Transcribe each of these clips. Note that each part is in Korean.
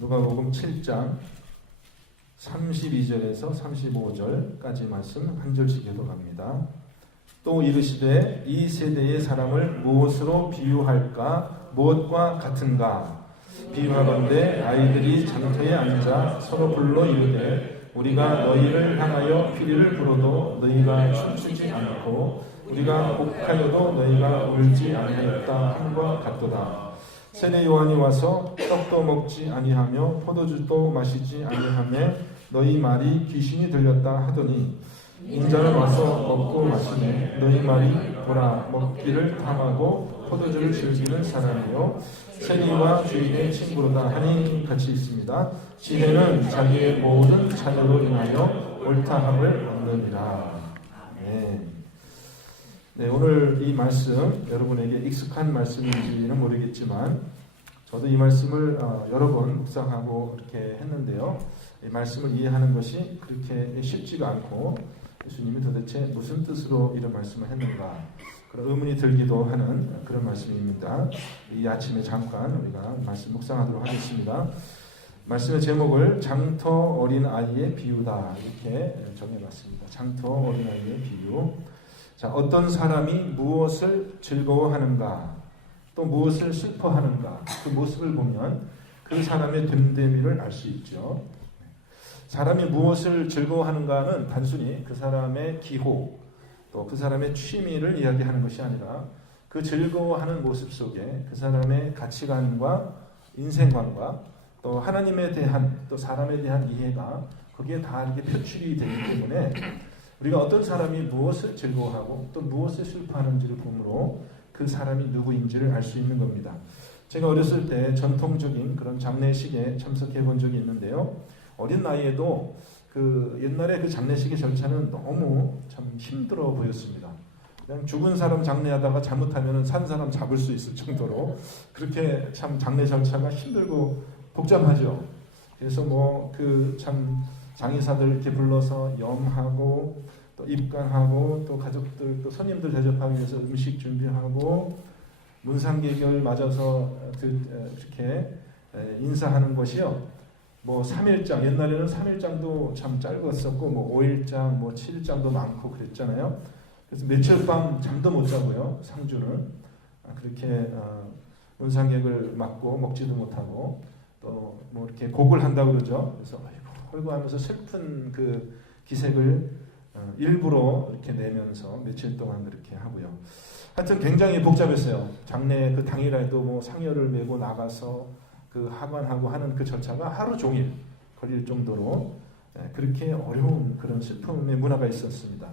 누가복음 7장 32절에서 35절까지 말씀 한 절씩 교독합니다. 또 이르시되 이 세대의 사람을 무엇으로 비유할까? 무엇과 같은가? 비유하건대 아이들이 장터에 앉아 서로 불러 이르되 우리가 너희를 향하여 피리를 불어도 너희가 춤추지 않고 우리가 곡하여도 너희가 울지 아니하였다 함과 같도다. 세례 요한이 와서 떡도 먹지 아니하며 포도주도 마시지 아니하며 너희 말이 귀신이 들렸다 하더니 인자는 와서 먹고 마시네 너희 말이 보라 먹기를 탐하고 포도주를 즐기는 사람이요 세리와 주인의 친구로다 하니 같이 있습니다. 지혜는 자기의 모든 자녀로 인하여 옳다함을 얻느니라. 네, 오늘 이 말씀 여러분에게 익숙한 말씀인지는 모르겠지만 저도 이 말씀을 여러 번 묵상하고 이렇게 했는데요. 이 말씀을 이해하는 것이 그렇게 쉽지가 않고 예수님이 도대체 무슨 뜻으로 이런 말씀을 했는가 그런 의문이 들기도 하는 그런 말씀입니다. 이 아침에 잠깐 우리가 말씀 묵상하도록 하겠습니다. 말씀의 제목을 장터 어린 아이의 비유다 이렇게 정해봤습니다. 장터 어린 아이의 비유. 자, 어떤 사람이 무엇을 즐거워하는가 또 무엇을 슬퍼하는가 그 모습을 보면 그 사람의 됨됨이를 알 수 있죠. 사람이 무엇을 즐거워하는가는 단순히 그 사람의 기호 또 그 사람의 취미를 이야기하는 것이 아니라 그 즐거워하는 모습 속에 그 사람의 가치관과 인생관과 또 하나님에 대한 또 사람에 대한 이해가 거기에 다 이렇게 표출이 되기 때문에 우리가 어떤 사람이 무엇을 즐거워하고 또 무엇을 슬퍼하는지를 보므로 그 사람이 누구인지를 알 수 있는 겁니다. 제가 어렸을 때 전통적인 그런 장례식에 참석해 본 적이 있는데요. 어린 나이에도 그 옛날에 그 장례식의 절차는 너무 참 힘들어 보였습니다. 그냥 죽은 사람 장례하다가 잘못하면 산 사람 잡을 수 있을 정도로 그렇게 참 장례 절차가 힘들고 복잡하죠. 그래서 뭐 그 참 장의사들 이렇게 불러서 염하고 또 입관하고 또 가족들 또 손님들 대접하기 위해서 음식 준비하고 문상객을 맞아서 이렇게 인사하는 것이요. 뭐 3일장 옛날에는 3일장도 참 짧았었고 뭐 5일장 뭐 7일장도 많고 그랬잖아요. 그래서 며칠 밤 잠도 못 자고요. 상주는 그렇게 문상객을 맞고 먹지도 못하고 또 뭐 이렇게 곡을 한다고 그러죠. 그래서 헐고 하면서 슬픈 그 기색을 일부러 이렇게 내면서 며칠 동안 그렇게 하고요. 하여튼 굉장히 복잡했어요. 장례 그 당일에도 뭐 상여를 메고 나가서 그 하관하고 하는 그 절차가 하루 종일 걸릴 정도로 그렇게 어려운 그런 슬픔의 문화가 있었습니다.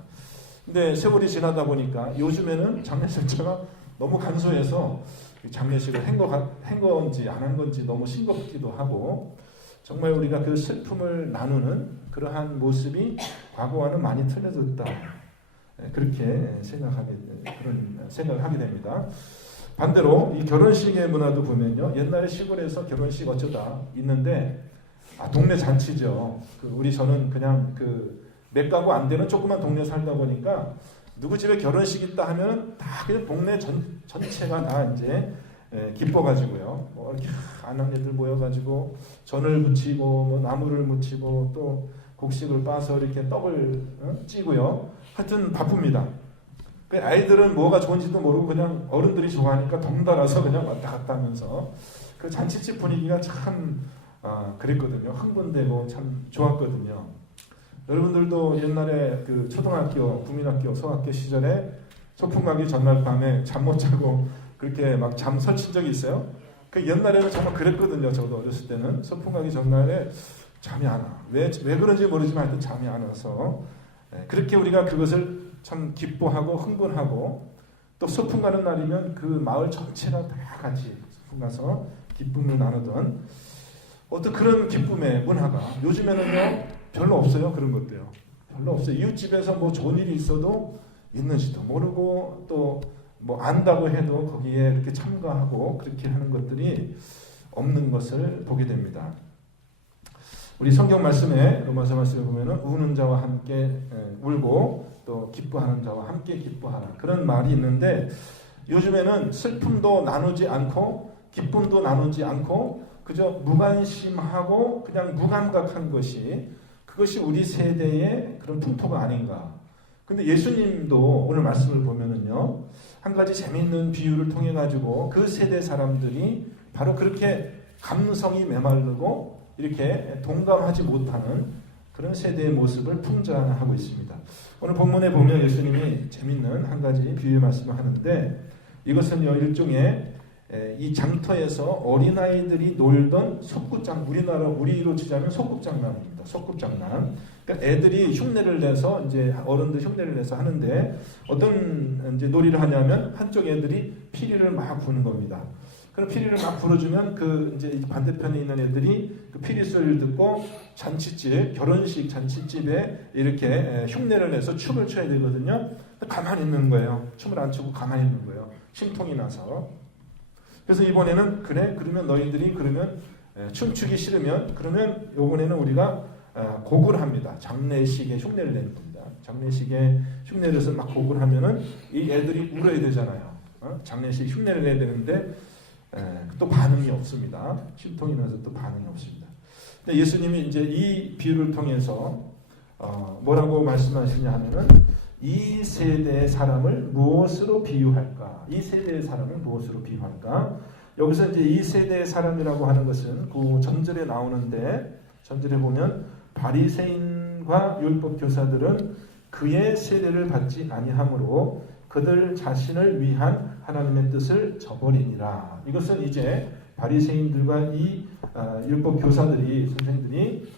근데 세월이 지나다 보니까 요즘에는 장례 절차가 너무 간소해서 장례식을 한 건지 안 한 건지 너무 싱겁기도 하고 정말 우리가 그 슬픔을 나누는 그러한 모습이 과거와는 많이 틀려졌다. 그렇게 그런 생각을 하게 됩니다. 반대로 이 결혼식의 문화도 보면요. 옛날에 시골에서 결혼식 어쩌다 있는데 동네 잔치죠. 저는 그냥 몇 가구 안 되는 조그만 동네 살다 보니까 누구 집에 결혼식 있다 하면 다 그냥 동네 전체가 다 이제 기뻐가지고요. 뭐 이렇게 아낙네들 모여가지고 전을 묻히고 뭐 나무를 묻히고 또 곡식을 빠서 이렇게 떡을 찌고요. 하여튼 바쁩니다. 그 아이들은 뭐가 좋은지도 모르고 그냥 어른들이 좋아하니까 덩달아서 그냥 왔다 갔다 하면서 그 잔치집 분위기가 참 그랬거든요. 흥분되고 참 좋았거든요. 여러분들도 옛날에 그 초등학교, 국민학교, 소학교 시절에 소풍 가기 전날 밤에 잠 못 자고 그렇게 막 잠 설친 적이 있어요? 그 옛날에는 정말 그랬거든요. 저도 어렸을 때는 소풍 가기 전날에 잠이 안 와. 왜 그런지 모르지만 하여튼 잠이 안 와서 그렇게 우리가 그것을 참 기뻐하고 흥분하고 또 소풍 가는 날이면 그 마을 전체가 다 같이 소풍 가서 기쁨을 나누던 어떤 그런 기쁨의 문화가 요즘에는요 별로 없어요. 그런 것도요. 별로 없어요. 이웃집에서 뭐 좋은 일이 있어도 있는지도 모르고 또 뭐 안다고 해도 거기에 이렇게 참가하고 그렇게 하는 것들이 없는 것을 보게 됩니다. 우리 성경 말씀에 로마서 말씀에 보면은 우는 자와 함께 울고 또 기뻐하는 자와 함께 기뻐하라 그런 말이 있는데 요즘에는 슬픔도 나누지 않고 기쁨도 나누지 않고 그저 무관심하고 그냥 무감각한 것이 그것이 우리 세대의 그런 풍토가 아닌가. 근데 예수님도 오늘 말씀을 보면은요, 한 가지 재미있는 비유를 통해 가지고 그 세대 사람들이 바로 그렇게 감성이 메마르고 이렇게 동감하지 못하는 그런 세대의 모습을 풍자하고 있습니다. 오늘 본문에 보면 예수님이 재미있는 한 가지 비유의 말씀을 하는데, 이것은요, 일종의 이 장터에서 어린아이들이 놀던 속꿉장, 우리로 치자면 소꿉장난입니다. 소꿉장난. 그러니까 애들이 흉내를 내서, 이제 어른들 흉내를 내서 하는데, 어떤 이제 놀이를 하냐면 한쪽 애들이 피리를 막 부는 겁니다. 그럼 피리를 막 불어주면 그 이제 반대편에 있는 애들이 그 피리 소리를 듣고 잔치집, 결혼식 잔치집에 이렇게 흉내를 내서 춤을 춰야 되거든요. 가만히 있는 거예요. 춤을 안 추고 가만히 있는 거예요. 심통이 나서. 그래서 이번에는 그래? 그러면 너희들이 그러면 춤추기 싫으면 그러면 이번에는 우리가 곡을 합니다. 장례식에 흉내를 내는 겁니다. 장례식에 흉내를 내서 막 곡을 하면은 이 애들이 울어야 되잖아요. 장례식 흉내를 내야 되는데 또 반응이 없습니다. 심통이 나서 또 반응이 없습니다. 근데 예수님이 이제 이 비유를 통해서 뭐라고 말씀하시냐 하면은 이 세대의 사람을 무엇으로 비유할까? 이 세대의 사람을 무엇으로 비유할까? 여기서 이제 이 세대의 사람이라고 하는 것은 그 전절에 나오는데, 전절에 보면 바리새인과 율법 교사들은 그의 세례를 받지 아니하므로 그들 자신을 위한 하나님의 뜻을 저버리니라. 이것은 이제 바리새인들과 이 율법 교사들이, 선생들이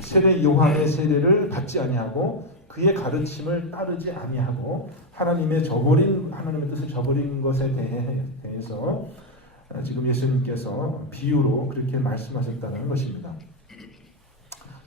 세례 요한의 세례를 받지 아니하고 그의 가르침을 따르지 아니하고 하나님의 뜻을 저버린 것에 대해서 지금 예수님께서 비유로 그렇게 말씀하셨다는 것입니다.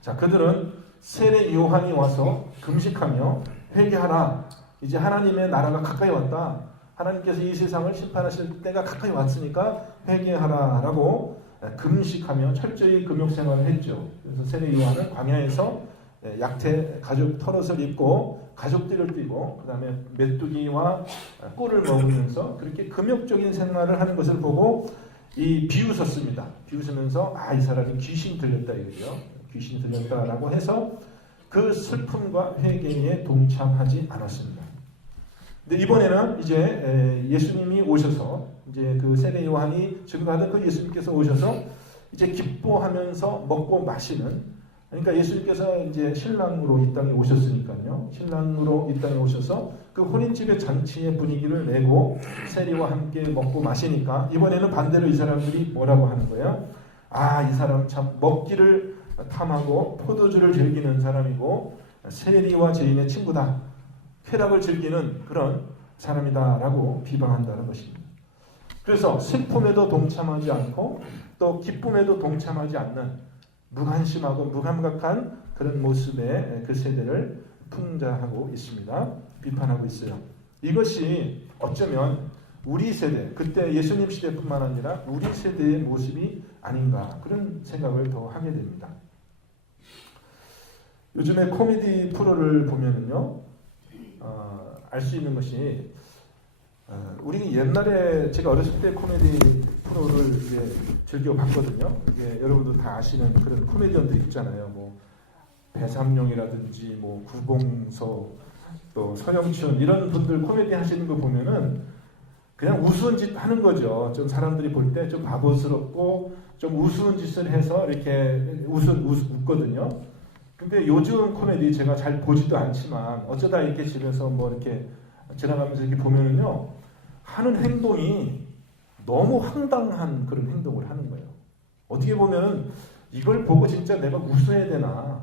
자, 그들은 세례 요한이 와서 금식하며 회개하라. 이제 하나님의 나라가 가까이 왔다. 하나님께서 이 세상을 심판하실 때가 가까이 왔으니까 회개하라라고 금식하며 철저히 금욕 생활을 했죠. 그래서 세례 요한은 광야에서 약태 가죽 털옷을 입고 가죽띠를 띠고 그 다음에 메뚜기와 꿀을 먹으면서 그렇게 금욕적인 생활을 하는 것을 보고 비웃었습니다. 비웃으면서 이 사람이 귀신 들렸다 이거죠. 귀신 들렸다라고 해서 그 슬픔과 회개에 동참하지 않았습니다. 근데 이번에는 이제 예수님이 오셔서 이제 그 세례 요한이 증거하던 그 예수님께서 오셔서 이제 기뻐하면서 먹고 마시는, 그러니까 예수님께서 이제 신랑으로 이 땅에 오셨으니까요. 신랑으로 이 땅에 오셔서 그 혼인집의 잔치의 분위기를 내고 세리와 함께 먹고 마시니까 이번에는 반대로 이 사람들이 뭐라고 하는 거예요? 이 사람 참 먹기를 탐하고 포도주를 즐기는 사람이고 세리와 죄인의 친구다. 쾌락을 즐기는 그런 사람이다라고 비방한다는 것입니다. 그래서 슬픔에도 동참하지 않고 또 기쁨에도 동참하지 않는 무관심하고 무감각한 그런 모습의 그 세대를 풍자하고 있습니다. 비판하고 있어요. 이것이 어쩌면 우리 세대, 그때 예수님 시대뿐만 아니라 우리 세대의 모습이 아닌가, 그런 생각을 더 하게 됩니다. 요즘에 코미디 프로를 보면은요, 알 수 있는 것이 우리 옛날에 제가 어렸을 때 코미디 프로를 이제 즐겨 봤거든요. 이게 여러분도 다 아시는 그런 코미디언들 있잖아요. 뭐 배삼룡이라든지 뭐 구봉서, 또 서영춘, 이런 분들 코미디 하시는 거 보면은 그냥 우스운 짓 하는 거죠. 좀 사람들이 볼 때 좀 바보스럽고 좀 우스운 짓을 해서 이렇게 웃거든요. 근데 요즘 코미디 제가 잘 보지도 않지만 어쩌다 이렇게 집에서 뭐 이렇게 지나가면서 이렇게 보면은요, 하는 행동이 너무 황당한 그런 행동을 하는 거예요. 어떻게 보면은 이걸 보고 진짜 내가 웃어야 되나,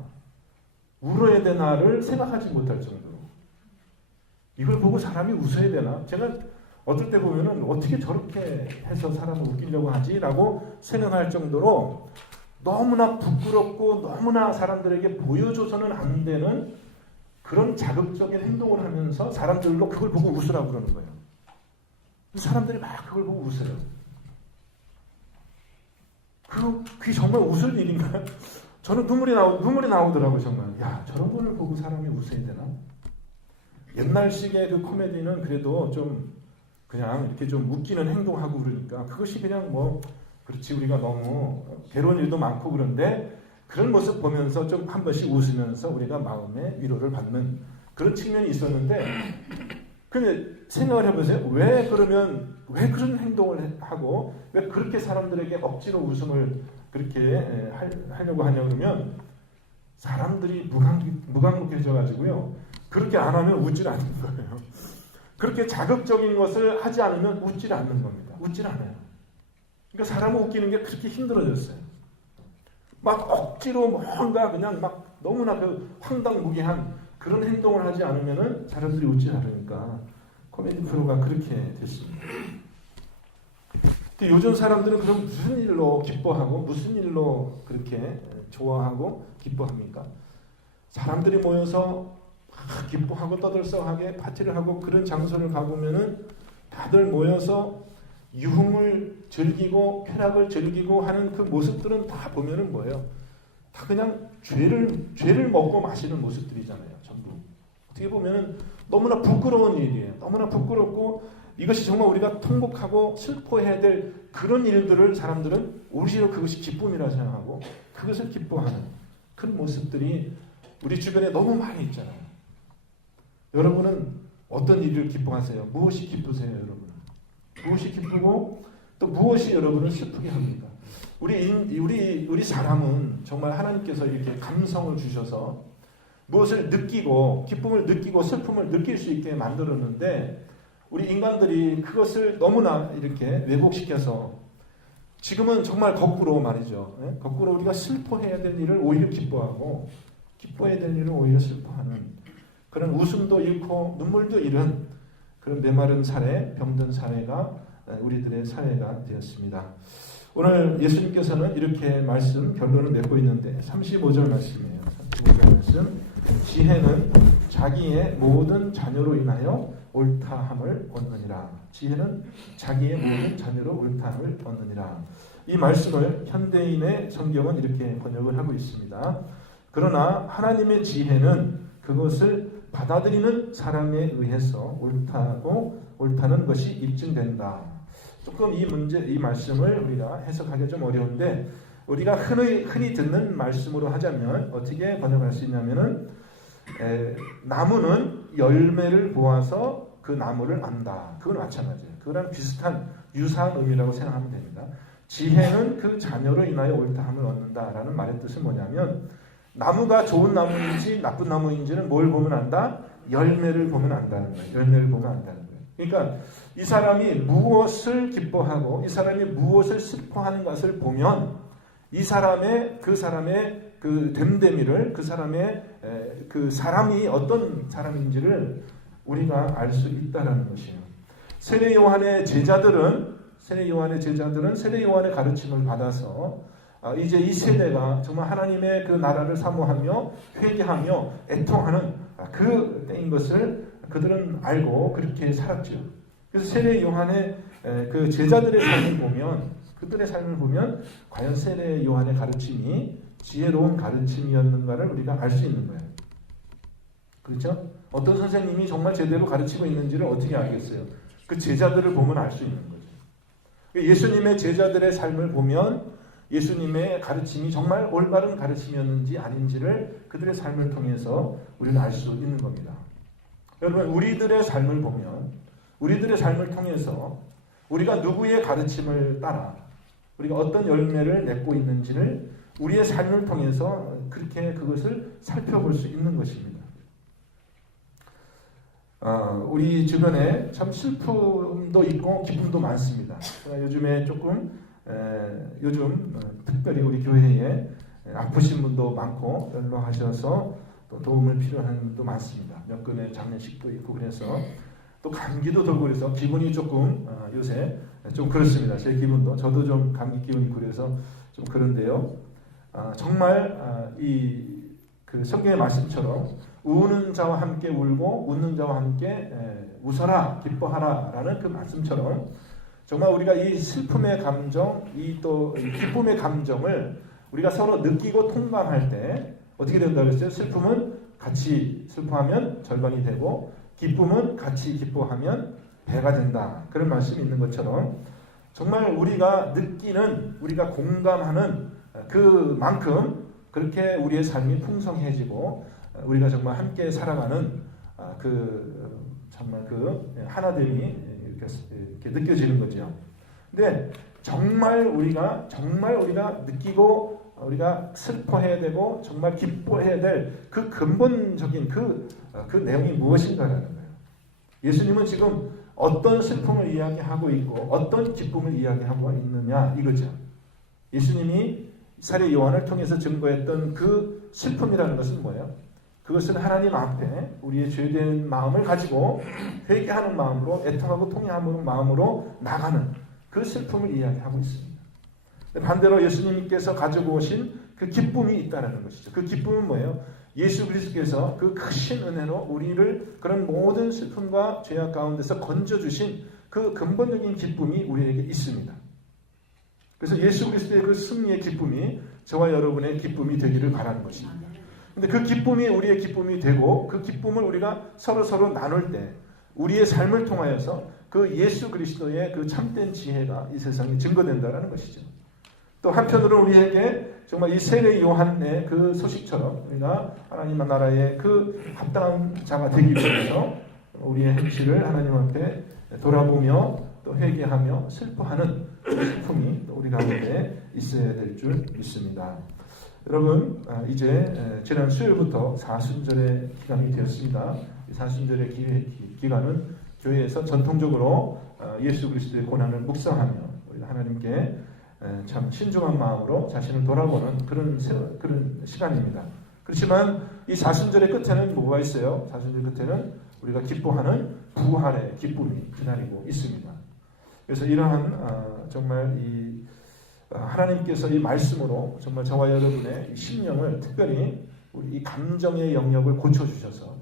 울어야 되나를 생각하지 못할 정도로, 이걸 보고 사람이 웃어야 되나, 제가 어떨 때 보면은 어떻게 저렇게 해서 사람을 웃기려고 하지라고 생각할 정도로 너무나 부끄럽고 너무나 사람들에게 보여줘서는 안 되는 그런 자극적인 행동을 하면서 사람들도 그걸 보고 웃으라고 그러는 거예요. 사람들이 막 그걸 보고 웃어요. 그게 정말 웃을 일인가요? 저는 눈물이 나오더라고요, 정말. 야, 저런 거를 보고 사람이 웃어야 되나? 옛날식의 그 코미디는 그래도 좀 그냥 이렇게 좀 웃기는 행동하고 그러니까 그것이 그냥 뭐 그렇지, 우리가 너무 괴로운 일도 많고 그런데 그런 모습 보면서 좀 한 번씩 웃으면서 우리가 마음의 위로를 받는 그런 측면이 있었는데, 근데 생각을 해보세요. 왜 그런 행동을 하고 왜 그렇게 사람들에게 억지로 웃음을 그렇게 하려고 하냐 그러면, 사람들이 무감각해져 가지고요, 그렇게 안 하면 웃질 않는 거예요. 그렇게 자극적인 것을 하지 않으면 웃질 않는 겁니다. 웃질 않아요. 그러니까 사람을 웃기는 게 그렇게 힘들어졌어요. 막 억지로 뭔가 그냥 막 너무나 그 황당무계한 그런 행동을 하지 않으면은 사람들이 웃지 않으니까 코미디 프로가 그렇게 됐습니다. 근데 요즘 사람들은 그럼 무슨 일로 기뻐하고 무슨 일로 그렇게 좋아하고 기뻐합니까? 사람들이 모여서 막 기뻐하고 떠들썩하게 파티를 하고 그런 장소를 가보면은 다들 모여서 유흥을 즐기고 쾌락을 즐기고 하는 그 모습들은 다 보면은 뭐예요? 다 그냥 죄를 먹고 마시는 모습들이잖아요. 전부. 어떻게 보면은 너무나 부끄러운 일이에요. 너무나 부끄럽고 이것이 정말 우리가 통곡하고 슬퍼해야 될 그런 일들을 사람들은 오히려 그것이 기쁨이라 생각하고 그것을 기뻐하는 그런 모습들이 우리 주변에 너무 많이 있잖아요. 여러분은 어떤 일을 기뻐하세요? 무엇이 기쁘세요, 여러분? 무엇이 기쁘고 또 무엇이 여러분을 슬프게 합니까? 우리 사람은 정말 하나님께서 이렇게 감성을 주셔서 무엇을 느끼고 기쁨을 느끼고 슬픔을 느낄 수 있게 만들었는데, 우리 인간들이 그것을 너무나 이렇게 왜곡시켜서 지금은 정말 거꾸로 말이죠. 거꾸로 우리가 슬퍼해야 될 일을 오히려 기뻐하고 기뻐해야 될 일을 오히려 슬퍼하는 그런 웃음도 잃고 눈물도 잃은 그런 메마른 사회, 병든 사회가 우리들의 사회가 되었습니다. 오늘 예수님께서는 이렇게 결론을 맺고 있는데 35절 말씀이에요. 35절 말씀. 지혜는 자기의 모든 자녀로 인하여 옳다함을 얻느니라. 지혜는 자기의 모든 자녀로 옳다함을 얻느니라. 이 말씀을 현대인의 성경은 이렇게 번역을 하고 있습니다. 그러나 하나님의 지혜는 그것을 받아들이는 사람에 의해서 옳다는 것이 입증된다. 조금 이 말씀을 우리가 해석하기 좀 어려운데, 우리가 흔히 듣는 말씀으로 하자면 어떻게 번역할 수 있냐면은, 나무는 열매를 보아서 그 나무를 안다. 그건 마찬가지예요. 그거랑 유사한 의미라고 생각하면 됩니다. 지혜는 그 자녀로 인하여 옳다함을 얻는다라는 말의 뜻은 뭐냐면, 나무가 좋은 나무인지 나쁜 나무인지는 뭘 보면 안다? 열매를 보면 안다는 거예요. 열매를 보면 안다는 거예요. 그러니까 이 사람이 무엇을 기뻐하고 이 사람이 무엇을 슬퍼하는 것을 보면 그 사람의 그 됨됨이를, 그 사람의 그 사람이 어떤 사람인지를 우리가 알 수 있다는 것이에요. 세례 요한의 제자들은 세례 요한의 가르침을 받아서 이제 이 세대가 정말 하나님의 그 나라를 사모하며 회개하며 애통하는 그 때인 것을 그들은 알고 그렇게 살았죠. 그래서 세례 요한의 그 제자들의 그들의 삶을 보면 과연 세례 요한의 가르침이 지혜로운 가르침이었는가를 우리가 알 수 있는 거예요. 그렇죠? 어떤 선생님이 정말 제대로 가르치고 있는지를 어떻게 알겠어요? 그 제자들을 보면 알 수 있는 거죠. 예수님의 제자들의 삶을 보면 예수님의 가르침이 정말 올바른 가르침이었는지 아닌지를 그들의 삶을 통해서 우리는 알 수 있는 겁니다. 여러분, 우리들의 삶을 보면, 우리들의 삶을 통해서 우리가 누구의 가르침을 따라 우리가 어떤 열매를 맺고 있는지를 우리의 삶을 통해서 그렇게 그것을 살펴볼 수 있는 것입니다. 우리 주변에 참 슬픔도 있고 기쁨도 많습니다. 요즘에 요즘 특별히 우리 교회에 아프신 분도 많고 연로하셔서 또 도움을 필요한 분도 많습니다. 몇 건의 장례식도 있고 그래서 또 감기도 돌고 그래서 기분이 조금 요새 좀 그렇습니다. 제 기분도 저도 좀 감기 기운이 그래서 좀 그런데요. 정말 그 성경의 말씀처럼 우는 자와 함께 울고 웃는 자와 함께 웃어라 기뻐하라라는 그 말씀처럼 정말 우리가 이 슬픔의 감정, 또 기쁨의 감정을 우리가 서로 느끼고 통감할 때 어떻게 된다고 했어요? 슬픔은 같이 슬퍼하면 절반이 되고 기쁨은 같이 기뻐하면 배가 된다. 그런 말씀이 있는 것처럼 정말 우리가 느끼는, 우리가 공감하는 그만큼 그렇게 우리의 삶이 풍성해지고 우리가 정말 함께 살아가는 정말 하나됨이 이렇게 느껴지는 거죠. 근데 정말 우리가 느끼고 우리가 슬퍼해야 되고 정말 기뻐해야 될 그 근본적인 그 내용이 무엇인가라는 거예요. 예수님은 지금 어떤 슬픔을 이야기하고 있고 어떤 기쁨을 이야기하고 있느냐 이거죠. 예수님이 사례 요한을 통해서 증거했던 그 슬픔이라는 것은 뭐예요? 그것은 하나님 앞에 우리의 죄된 마음을 가지고 회개하는 마음으로, 애통하고 통회하는 마음으로 나가는 그 슬픔을 이야기하고 있습니다. 반대로 예수님께서 가지고 오신 그 기쁨이 있다는 것이죠. 그 기쁨은 뭐예요? 예수 그리스도께서 그 크신 은혜로 우리를 그런 모든 슬픔과 죄악 가운데서 건져주신 그 근본적인 기쁨이 우리에게 있습니다. 그래서 예수 그리스도의 그 승리의 기쁨이 저와 여러분의 기쁨이 되기를 바라는 것입니다. 근데 그 기쁨이 우리의 기쁨이 되고 그 기쁨을 우리가 서로 나눌 때 우리의 삶을 통하여서 그 예수 그리스도의 그 참된 지혜가 이 세상에 증거된다는 것이죠. 또 한편으로 우리에게 정말 이 세례 요한의 그 소식처럼 우리가 하나님 나라의 그 합당한 자가 되기 위해서 우리의 행실을 하나님 앞에 돌아보며 또 회개하며 슬퍼하는 슬픔이 우리 가운데 있어야 될 줄 믿습니다. 여러분, 이제 지난 수요일부터 사순절의 기간이 되었습니다. 이 사순절의 기간은 교회에서 전통적으로 예수 그리스도의 고난을 묵상하며 우리가 하나님께 참 신중한 마음으로 자신을 돌아보는 그런 시간입니다. 그렇지만 이 사순절의 끝에는 뭐가 있어요? 사순절 끝에는 우리가 기뻐하는 부활의 기쁨이 기다리고 있습니다. 그래서 이러한 정말 이 하나님께서 이 말씀으로 정말 저와 여러분의 이 심령을 특별히 우리 이 감정의 영역을 고쳐주셔서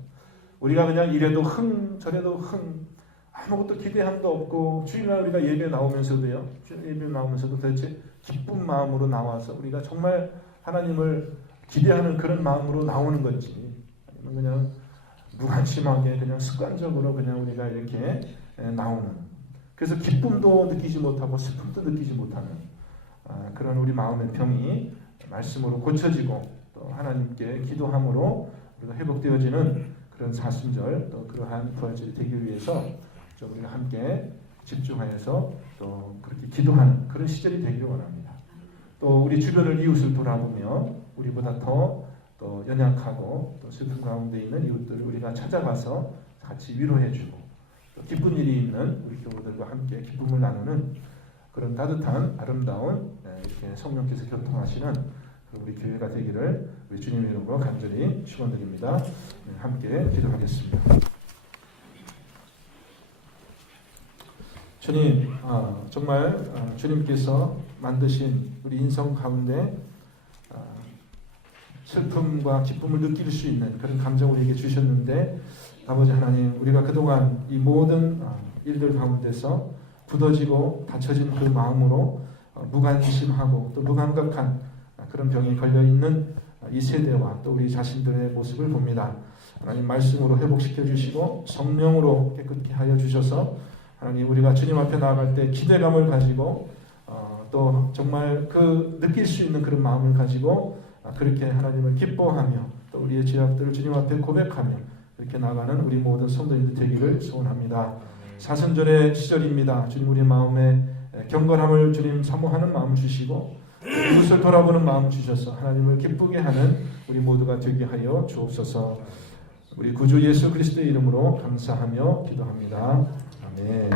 우리가 그냥 이래도 흥 저래도 흥 아무것도 기대함도 없고 주일날 우리가 예배 나오면서도요. 예배 나오면서도 도대체 기쁜 마음으로 나와서 우리가 정말 하나님을 기대하는 그런 마음으로 나오는 건지 아니면 그냥 무관심하게 그냥 습관적으로 그냥 우리가 이렇게 나오는 그래서 기쁨도 느끼지 못하고 슬픔도 느끼지 못하는 그런 우리 마음의 병이 말씀으로 고쳐지고 또 하나님께 기도함으로 우리가 회복되어지는 그런 사순절 또 그러한 부활절이 되기 위해서 우리가 함께 집중하여서 또 그렇게 기도하는 그런 시절이 되기를 원합니다. 또 우리 주변을 이웃을 돌아보며 우리보다 더 또 연약하고 또 슬픔 가운데 있는 이웃들을 우리가 찾아가서 같이 위로해주고 또 기쁜 일이 있는 우리 교우들과 함께 기쁨을 나누는 그런 따뜻한 아름다운 이렇게 성령께서 교통하시는 우리 교회가 되기를 우리 주님의 이름으로 간절히 축원드립니다. 함께 기도하겠습니다. 주님, 정말 주님께서 만드신 우리 인성 가운데 슬픔과 기쁨을 느낄 수 있는 그런 감정을 우리에게 주셨는데 아버지 하나님, 우리가 그동안 이 모든 일들 가운데서 굳어지고 닫혀진 그 마음으로 무관심하고 또 무감각한 그런 병이 걸려있는 이 세대와 또 우리 자신들의 모습을 봅니다. 하나님 말씀으로 회복시켜 주시고 성령으로 깨끗게 하여 주셔서 하나님 우리가 주님 앞에 나아갈 때 기대감을 가지고 또 정말 그 느낄 수 있는 그런 마음을 가지고 그렇게 하나님을 기뻐하며 또 우리의 죄악들을 주님 앞에 고백하며 그렇게 나가는 우리 모든 성도님들 되기를 소원합니다. 사순절의 시절입니다. 주님 우리 마음에 경건함을 주님 사모하는 마음 주시고 이웃을 돌아보는 마음 주셔서 하나님을 기쁘게 하는 우리 모두가 되게 하여 주옵소서. 우리 구주 예수 그리스도의 이름으로 감사하며 기도합니다. 아멘.